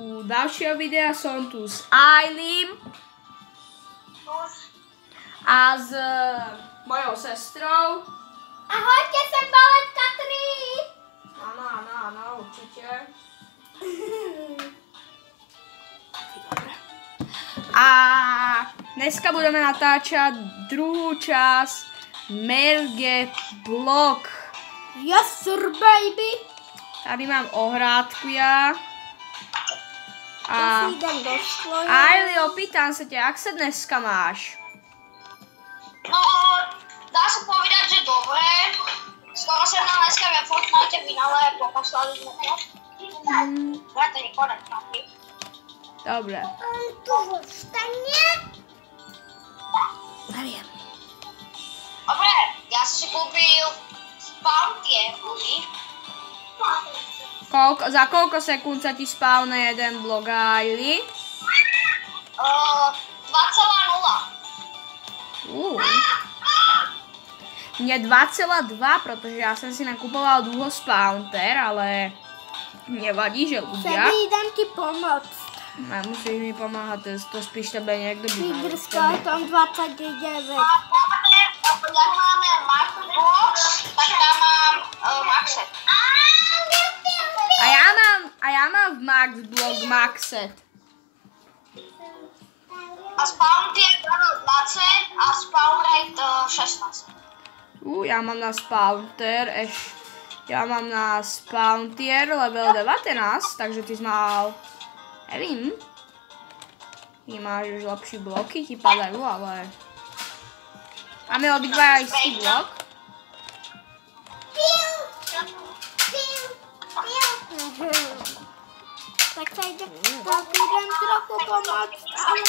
U dalšího videa som tu s Aileen a s mojou sestrou. Ahojte, jsem baletka 3. Áno, určite. A dneska budeme natáčať druhú časť Merge Block. Yes sir, baby. Tady mám ohrádku ja. A Aili, opýtam sa ťa, jak sa dneska máš? No, dá sa povedať, že dobre. Skoro sa nám dneska ve Fortnite finále pokašľali sme to. Ja to nekonec napi. Dobre. Tu zostane. Neviem. Dobre, ja som si kúpil Spawntier. Za koľko sekúnd sa ti spawne jeden blok, Aili? 2,0. Mne 2,2, pretože ja som si nakupoval dlho Spawnter, ale nevadí, že ľudia. Sebi, idem ti pomoct. Musíš mi pomáhať, to spíš tebe niekto by mal. Vydrska, tam 29. A jak máme Maxbox, tak tam mám Maxet. A ja mám v Maxblock Maxet. A Spawntier 20 a Spawnrate 16. Ja mám na Spawnter, ja mám na Spawntier level 19, takže ty si mal, nevím. Ty máš už lepší bloky, ti padajú, ale... Máme obidva istý blok. Tak sa idem trochu pomôcť, ale...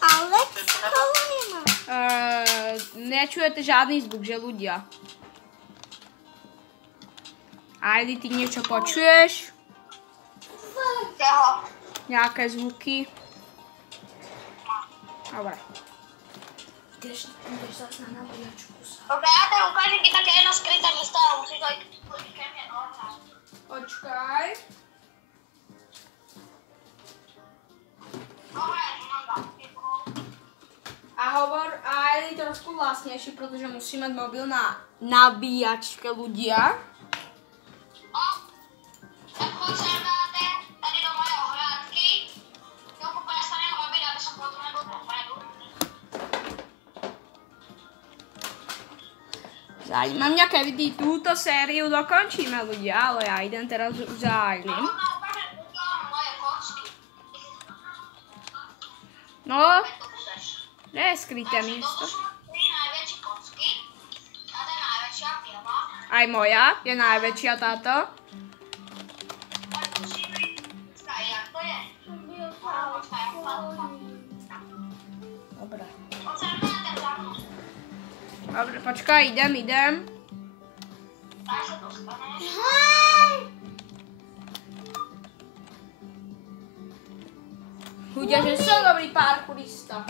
Alex, kolujeme. Nečujete žádný zvuk, že ľudia? Aili, ty niečo počuješ? Nejaké zvuky? Dobre. Ideš zase na nabíjačku. Dobre, ja tam ukážem ti také jedno skryté místo a musíš to ísť ke mne normálne. Počkaj. Dobre, mám tam. A hovor aj trošku vlastnejšie, pretože musím mať mobil na nabíjačke, ľudia. Tak poď sem dáte tady do mojej ohrádky. Chvíľku prestanem robiť, aby som potom nebol dopredu. Zajíma mňa, kedy túto sériu dokončíme, ľudia, ale ja idem teraz už za Aileen. Mám ukážem ľuďom moje kocky. No, kde je skryté miesto? Toto sú 3 najväčšie kocky. Táto je najväčšia firma. Aj moja je najväčšia táto. Tak musí byť. Počkaj, jak to je? Počkaj, jak to je? Dobre. Poď sem dáte za mnou. Dobre, počkaj, idem. Tak sa dostaneš. Ľudia, že som dobrý parkourista.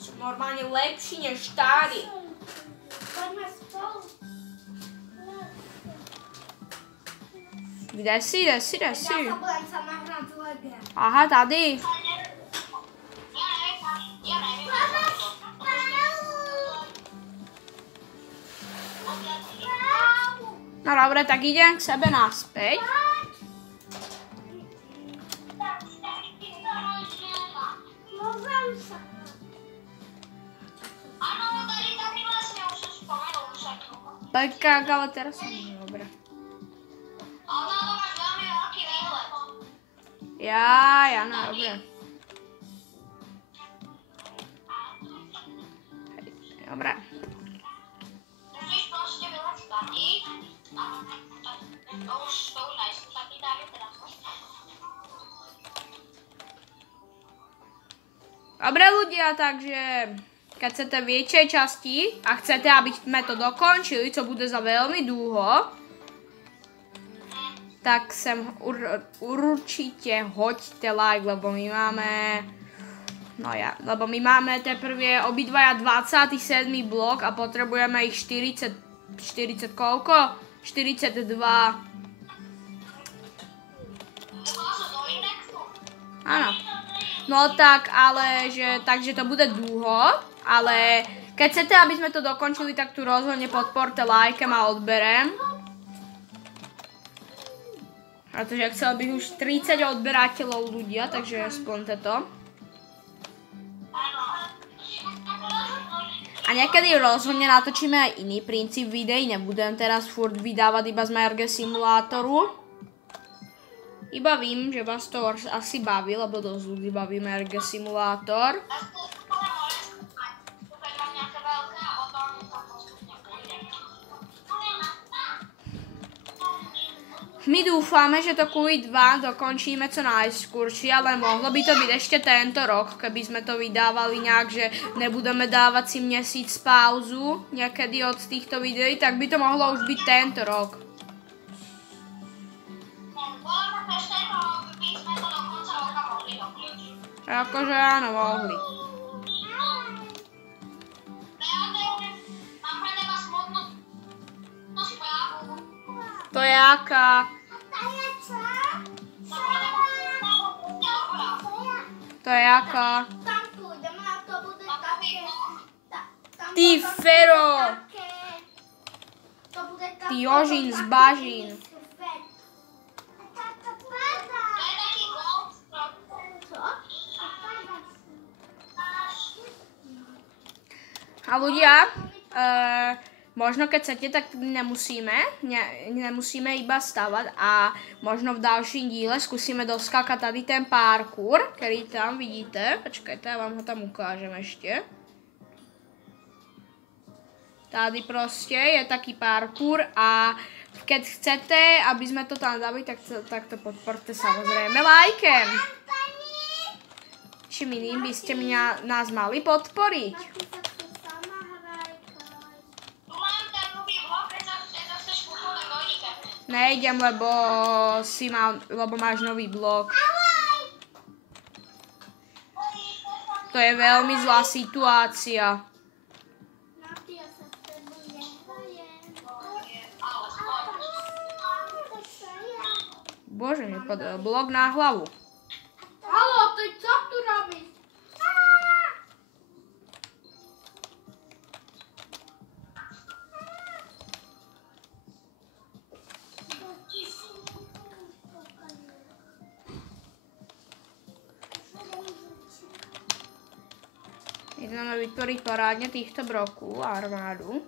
Som normálne lepší než tady. Poďme spolu. Kde si? Ja sa budem sama hrať v lege. Aha, tady. Ja neviem. No dobre, tak idem k sebe naspäť. Môžem sa. Áno, tady vlastne už som spomenul všetko. Tak, ale teraz som dobre. Ale to máš veľmi veľký výhled. Ja, no dobre. Dobre. Musíš proste vyleť tady. To už nejsú taký dávy teraz. Dobre ľudia, takže keď chcete väčšej časti a chcete, aby sme to dokončili, čo bude za veľmi dlho, tak sem určite hoďte like, lebo my máme... lebo my máme teprve obidvaja 27. blok a potrebujeme ich 40 koľko? 42. Áno. No tak, ale takže to bude dlho, ale keď chcete, aby sme to dokončili, tak tu rozhodne podporte lajkem a odberem. Pretože chcel bych už 30 odberateľov ľudia, takže aspoň to. A niekedy rozhodne natočíme aj iný princíp videí, nebudem teraz furt vydávať iba z MRG simulátoru. Iba vím, že vás to asi baví, lebo dosť ľudí baví MRG simulátor. My dúfame, že to QI2 dokončíme co najskôršie, ale mohlo by to byť ešte tento rok, keby sme to vydávali nejak, že nebudeme dávať si měsíc pauzu niekedy od týchto videí, tak by to mohlo už byť tento rok. Akože áno, mohli. To je aká? To je aká? Tam pôjdeme a to bude také... Ty Fero! To bude také... Ty Jožin z Bažín. A ľudia, možno keď chcete, tak nemusíme iba stavať a možno v ďalším díle skúsime doskakať tady ten parkour, ktorý tam vidíte. Počkajte, ja vám ho tam ukážem ešte. Tady proste je taký parkour a keď chcete, aby sme to tam dali, tak to podporte samozrejme lajkem. Čím iným by ste nás mali podporiť. Nejdem, lebo máš nový blok. To je veľmi zlá situácia. Bože, mi padol blok na hlavu. Haló, ty co tu robíš? Ideme vytvoriť parádne týchto brokov a armádu.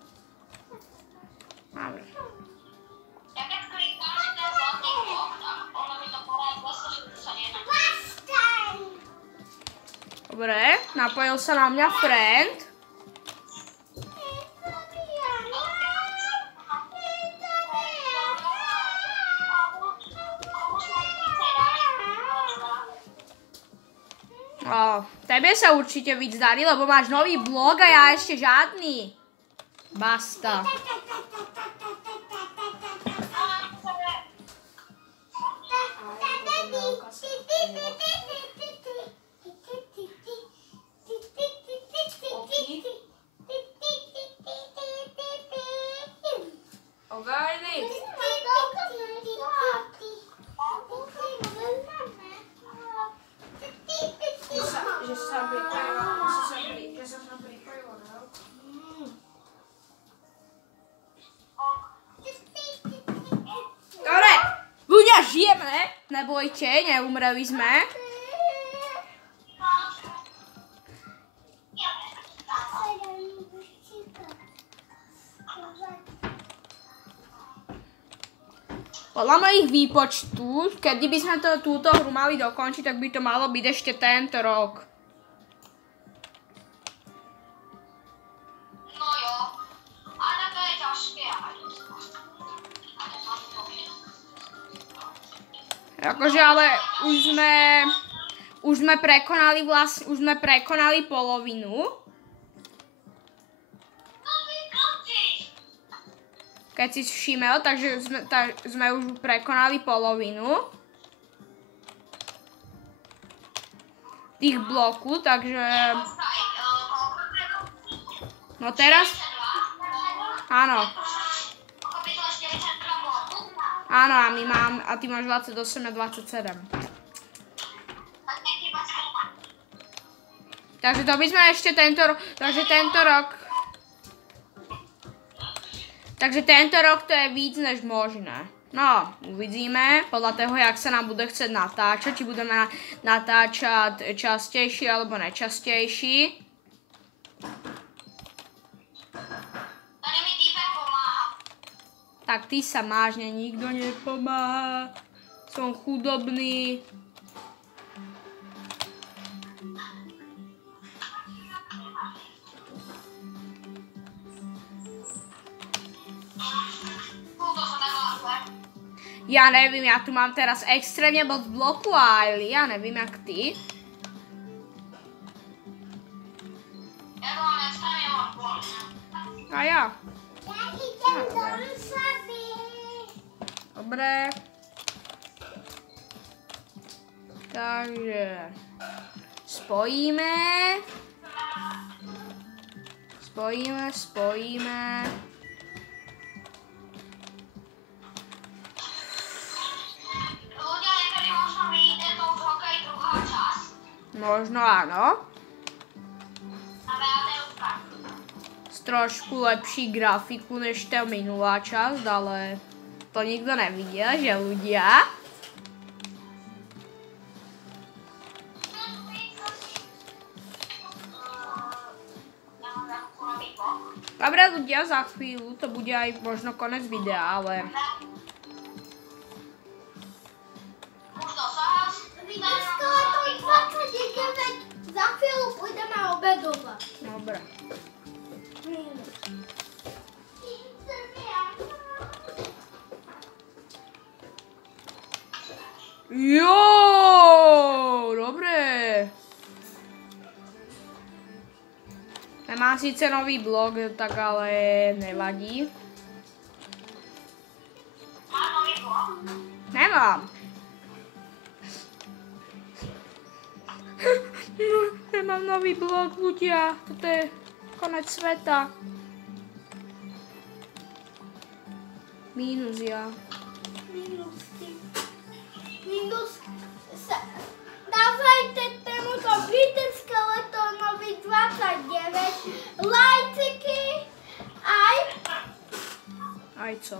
Máme. Dobre, napojil sa na mňa friend. Tebe sa určite víc darí, lebo máš nový blog a ja ešte žiadny. Basta. Dobre, ľudia, žijeme, nebojte, neumreli sme. Podľa mojich výpočtu, kedy by sme túto hru mali dokončiť, tak by to malo byť ešte tento rok. No jo, ale to je ťažké. Akože, ale už sme prekonali polovinu. keď si všimel, takže sme už prekonali polovinu tých bloku, takže no teraz áno. Áno, a ty máš 28 a 27. Takže to by sme ešte tento rok to je víc než možné. No, uvidíme, podľa toho, jak sa nám bude chcieť natáčať, či budeme natáčať častejší alebo nečastejší. Tak ty sa máš, nikto nepomáha. Som chudobný. Ja nevím, ja tu mám teraz extrémne moc bloku, Aili, ja nevím, jak ty. Ja to mám extrémne moc bloku. A ja. Ja idem do Msavy. Dobre. Takže spojíme. Ľudia, niekedy možno vyjde to už hokej druhá časť. Možno áno. Na VADUčka. S trošku lepší grafiku než tá minulá časť, ale to nikto nevidel, že ľudia. Dobre ľudia, za chvíľu to bude aj možno konec videa, ale... Už dosahal? Dneska je to 29, za chvíľu pôjdeme obedovať. Dobre. Jo, dobre. Nemám síce nový blog, tak ale nevadí. Máš nový blog? Nemám. Nemám nový blog, ľudia. Toto je konec sveta. Mínus ja. Minus. Dávajte tomuto Víte Skeletonovi 29 lajciky Aj co?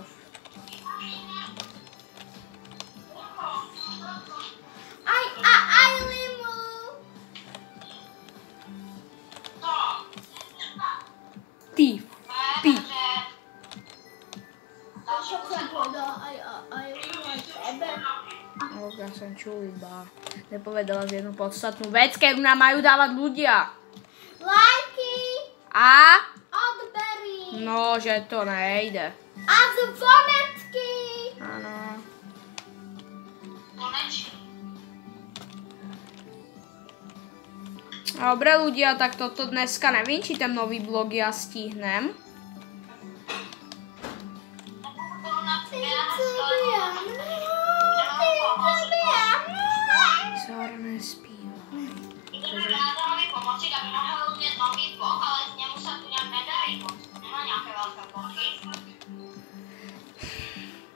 aj limu. Ty. Pi. Čo som povedala aj limu aj tebe. Ja som čul iba. Nepovedala jednu podstatnú vec, keď nám majú dávať ľudia. Lajky A? odbery. No, že to nejde. A zvonečky. Áno. Dobre ľudia, tak toto dneska neviem, či ten nový blog ja stihnem. Zara nespívaj.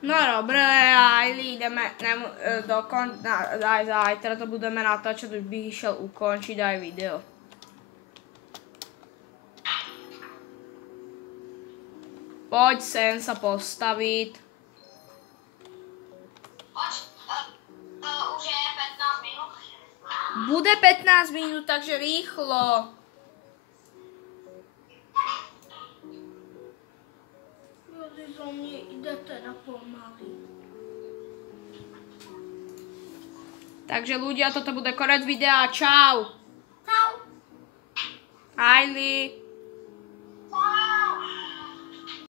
No dobre, Aili, ideme aj zajtra to budeme natáčať, už bych išiel ukončiť aj video. Poď sem sa postaviť. Už je 15 minút. Bude 15 minút, takže rýchlo. Zo mne ide teda pomaly. Takže ľudia, toto bude konec videa. Čau. Čau. Aili.